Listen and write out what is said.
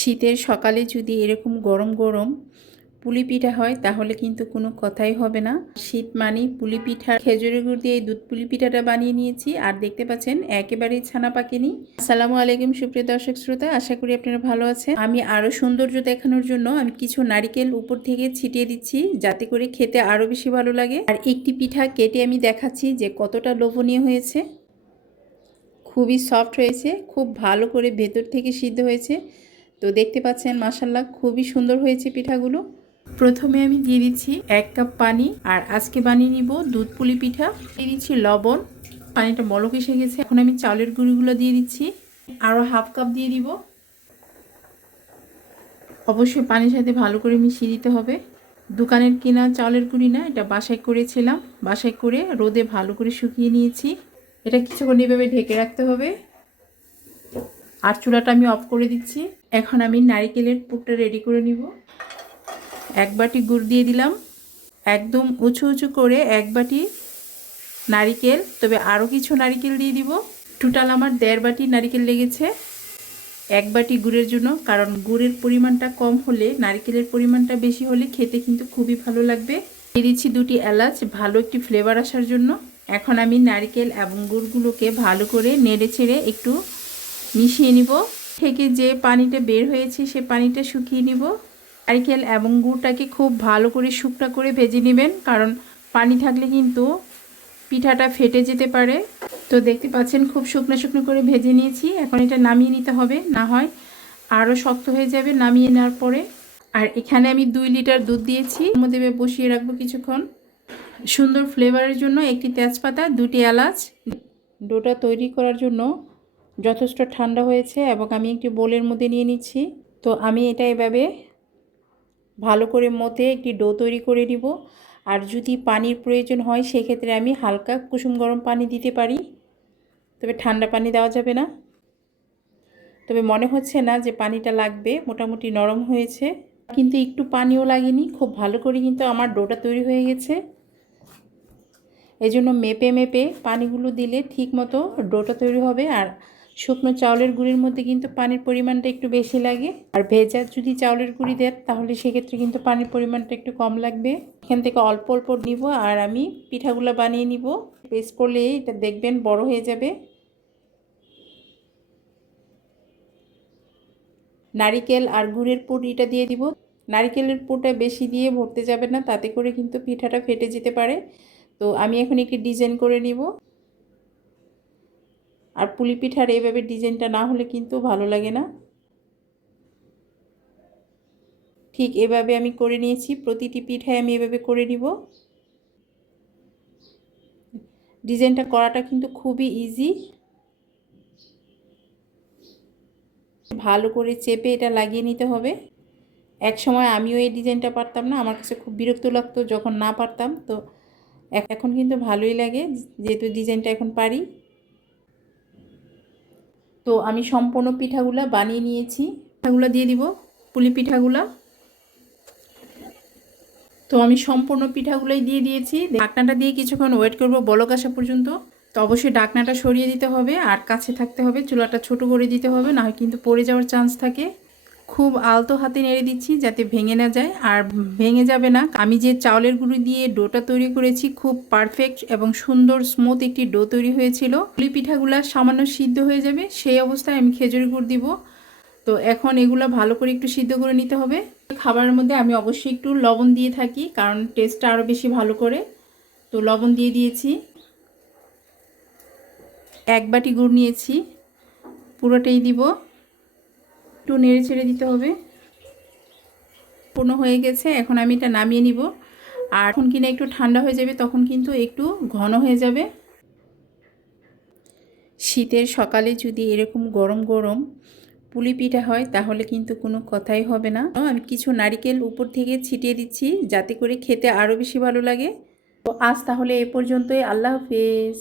শীতের সকালে যদি এরকম গরম গরম পুলি পিঠা হয়, তাহলে কিন্তু কোনো কথাই হবে না। শীত মানেই পুলি পিঠা। খেজুরের গুড় দিয়ে এই দুধ পুলি পিঠাটা বানিয়ে নিয়েছি, আর দেখতে পাচ্ছেন একেবারেই ছানা পাকেনি। আসসালামু আলাইকুম সুপ্রিয় দর্শক শ্রোতা, আশা করি আপনারা ভালো আছেন। আমি আরও সৌন্দর্য দেখানোর জন্য আমি কিছু নারিকেল উপর থেকে ছিটিয়ে দিচ্ছি, যাতে করে খেতে আরও বেশি ভালো লাগে। আর একটি পিঠা কেটে আমি দেখাচ্ছি যে কতটা লোভনীয় হয়েছে। খুবই সফট হয়েছে, খুব ভালো করে ভেতর থেকে সিদ্ধ হয়েছে। তো দেখতে পাচ্ছেন মাসাল্লাহ খুবই সুন্দর হয়েছে পিঠাগুলো। প্রথমে আমি দিয়ে দিচ্ছি এক কাপ পানি, আর আজকে বানিয়ে নিব দুধ পুলি পিঠা। দিয়ে দিচ্ছি লবণ, পানিটা বলক এসে গেছে। এখন আমি চাউলের গুঁড়িগুলো দিয়ে দিচ্ছি, আরও হাফ কাপ দিয়ে দিব। অবশ্যই পানির সাথে ভালো করে মিশিয়ে দিতে হবে। দোকানের কেনা চাউলের গুঁড়ি না, এটা বাসায় করেছিলাম। বাসায় করে রোদে ভালো করে শুকিয়ে নিয়েছি। এটা কিছুক্ষণ এভাবে ঢেকে রাখতে হবে। আর চুলাটা আমি অফ করে দিচ্ছি। এখন আমি নারিকেলের পুরটা রেডি করে নিব। এক বাটি গুড় দিয়ে দিলাম। একদম উঁচু উঁচু করে এক বাটি নারিকেল, তবে আরও কিছু নারিকেল দিয়ে দিব। টোটাল আমার দেড় বাটি নারিকেল লেগেছে। এক বাটি গুড়ের জন্য, কারণ গুড়ের পরিমাণটা কম হলে, নারিকেলের পরিমাণটা বেশি হলে খেতে কিন্তু খুবই ভালো লাগবে। দিয়ে দিচ্ছি দুটি এলাচ, ভালো একটি ফ্লেভার আসার জন্য। এখন আমি নারকেল এবং গুড়গুলোকে ভালো করে নেড়ে ছেড়ে একটু মিশিয়ে নিব। থেকে যে পানিটা বের হয়েছে সে পানিটা শুকিয়ে নিব। নারকেল এবং গুড়টাকে খুব ভালো করে শুকনা করে ভেজে নেবেন, কারণ পানি থাকলে কিন্তু পিঠাটা ফেটে যেতে পারে। তো দেখতে পাচ্ছেন, খুব শুকনো শুকনো করে ভেজে নিয়েছি। এখন এটা নামিয়ে নিতে হবে, না হয় আরও শক্ত হয়ে যাবে নামিয়ে নেওয়ার পরে। আর এখানে আমি দুই লিটার দুধ দিয়েছি মধ্যে বসিয়ে রাখব কিছুক্ষণ। সুন্দর ফ্লেভারের জন্য একটি তেজপাতা, দুটি এলাচ। ডোটা তৈরি করার জন্য যথেষ্ট ঠান্ডা হয়েছে এবং আমি একটি বোলের মধ্যে নিয়ে নিচ্ছি। তো আমি এটা এভাবে ভালো করে মতে একটি ডো তৈরি করে নিব। আর যদি পানির প্রয়োজন হয়, সেক্ষেত্রে আমি হালকা কুসুম গরম পানি দিতে পারি। তবে ঠান্ডা পানি দেওয়া যাবে না। তবে মনে হচ্ছে না যে পানিটা লাগবে, মোটামুটি নরম হয়েছে। কিন্তু একটু পানিও লাগেনি। খুব ভালো করে কিন্তু আমার ডোটা তৈরি হয়ে গেছে। এই জন্য মেপে মেপে পানিগুলো দিলে ঠিক মতো ডোটা তৈরি হবে। আর শুকনো চাউলের গুঁড়ির মধ্যে কিন্তু পানির পরিমাণটা একটু বেশি লাগে। আর ভেজা যদি চাউলের গুঁড়ি দেন, তাহলে সেক্ষেত্রে কিন্তু পানির পরিমাণটা একটু কম লাগবে। এখান থেকে অল্প অল্প নিব আর আমি পিঠাগুলো বানিয়ে নিব। পেস্ট করলে এটা দেখবেন বড় হয়ে যাবে। নারিকেল আর গুড়ের পুর এটা দিয়ে দিব। নারিকেলের পুরটা বেশি দিয়ে ভরতে যাবে না, তাতে করে কিন্তু পিঠাটা ফেটে যেতে পারে। তো আমি এখন একটি ডিজাইন করে নিব। আর পুলি পিঠার এইভাবে ডিজাইনটা না হলে কিন্তু ভালো লাগে না। ঠিক এভাবে আমি করে নিয়েছি, প্রতিটি পিঠায় আমি এভাবে করে নিব। ডিজাইনটা করাটা কিন্তু খুবই ইজি ভালো করে চেপে এটা লাগিয়ে নিতে হবে। এক সময় আমিও এই ডিজাইনটা পারতাম না, আমার কাছে খুব বিরক্ত লাগতো যখন না পারতাম। তো এখন কিন্তু ভালোই লাগে, যেহেতু ডিজাইনটা এখন পারি। তো আমি সম্পূর্ণ পিঠাগুলা বানিয়ে নিয়েছি। পিঠাগুলা দিয়ে দিব, পুলি পিঠাগুলা। তো আমি সম্পূর্ণ পিঠাগুলোই দিয়ে দিয়েছি। ঢাকনাটা দিয়ে কিছুক্ষণ ওয়েট করব বলক আসা পর্যন্ত। তো অবশ্যই ডাকনাটা সরিয়ে দিতে হবে আর কাছে থাকতে হবে, চুলাটা ছোট করে দিতে হবে না হয় কিন্তু পড়ে যাওয়ার চান্স থাকে। খুব আলতো হাতে নেড়ে দিচ্ছি যাতে ভেঙে না যায়। আর ভেঙে যাবে না। আমি যে চাউলের গুঁড়ি দিয়ে ডোটা তৈরি করেছি, খুব পারফেক্ট এবং সুন্দর স্মুথ একটি ডো তৈরি হয়েছিল। পুলি পিঠাগুলো সামান্য সিদ্ধ হয়ে যাবে, সেই অবস্থায় আমি খেজুর গুড় দিব। তো এখন এগুলো ভালো করে একটু সিদ্ধ করে নিতে হবে। খাবারের মধ্যে আমি অবশ্যই একটু লবণ দিয়ে থাকি, কারণ টেস্টটা আরও বেশি ভালো করে। তো লবণ দিয়ে দিয়েছি। এক বাটি গুড় নিয়েছি। পুরোটাই দিব। একটু নেড়ে ছেড়ে দিতে হবে। পূর্ণ হয়ে গেছে, এখন আমি এটা নামিয়ে নিব। আর এখন কিনা একটু ঠান্ডা হয়ে যাবে, তখন কিন্তু একটু ঘন হয়ে যাবে। শীতের সকালে যদি এরকম গরম গরম পুলি পিঠা হয়, তাহলে কিন্তু কোনো কথাই হবে না। আমি কিছু নারিকেল উপর থেকে ছিটিয়ে দিচ্ছি, যাতে করে খেতে আরও বেশি ভালো লাগে। তো আজ তাহলে এ পর্যন্তই। আল্লাহ হাফেজ।